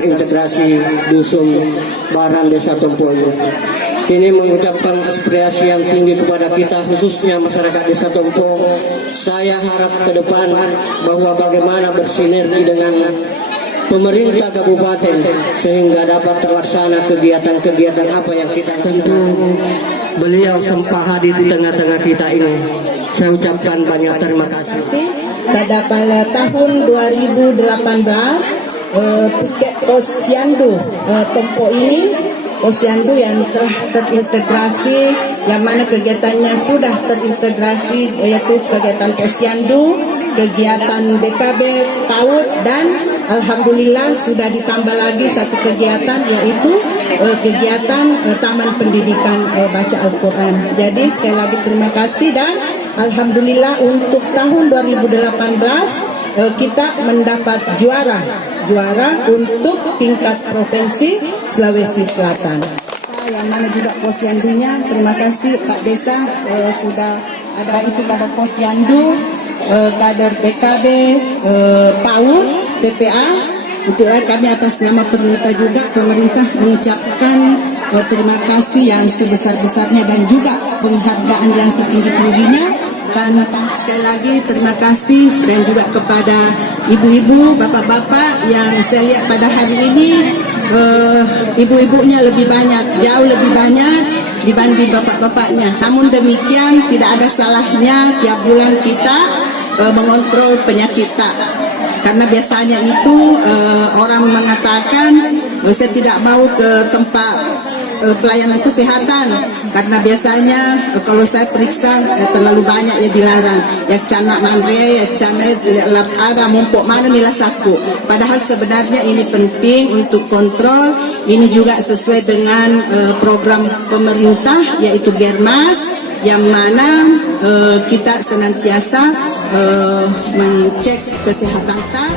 terintegrasi dusun Baran Desa Tompo ini. Ini mengucapkan aspirasi yang tinggi kepada kita, khususnya masyarakat Desa Tompo. Saya harap ke depan bahwa bagaimana bersinergi dengan pemerintah kabupaten sehingga dapat terlaksana kegiatan-kegiatan apa yang kita tentu beliau sempat hadir di tengah-tengah kita ini. Saya ucapkan banyak terima kasih. Pada tahun 2018 Posyandu Tompo ini, Posyandu yang telah terintegrasi, yang mana kegiatannya sudah terintegrasi, yaitu kegiatan Posyandu, kegiatan BKB, PAUD, dan alhamdulillah sudah ditambah lagi satu kegiatan, yaitu kegiatan Taman Pendidikan Baca Al-Quran. Jadi sekali lagi terima kasih, dan alhamdulillah untuk tahun 2018 kita mendapat juara untuk tingkat provinsi Sulawesi Selatan. Yang mana juga Posyandunya, terima kasih Pak Desa, sudah ada itu kader Posyandu, kader PKB, PAUD, TPA. Itulah kami atas nama pemerintah mengucapkan terima kasih yang sebesar-besarnya dan juga penghargaan yang setinggi-tingginya. Dan sekali lagi terima kasih dan juga kepada ibu-ibu, bapak-bapak yang saya lihat pada hari ini, ibu-ibunya lebih banyak, jauh lebih banyak dibanding bapak-bapaknya. Namun demikian tidak ada salahnya tiap bulan kita mengontrol penyakit tak. Karena biasanya itu orang mengatakan saya tidak mau ke tempat pelayanan kesehatan karena biasanya kalau saya periksa terlalu banyak ya dilarang, ya canak mandre, ya canak lap ada mumpuk mana nilai saku. Padahal sebenarnya ini penting untuk kontrol. Ini juga sesuai dengan program pemerintah yaitu Germas, yang mana kita senantiasa mengecek kesehatan tak.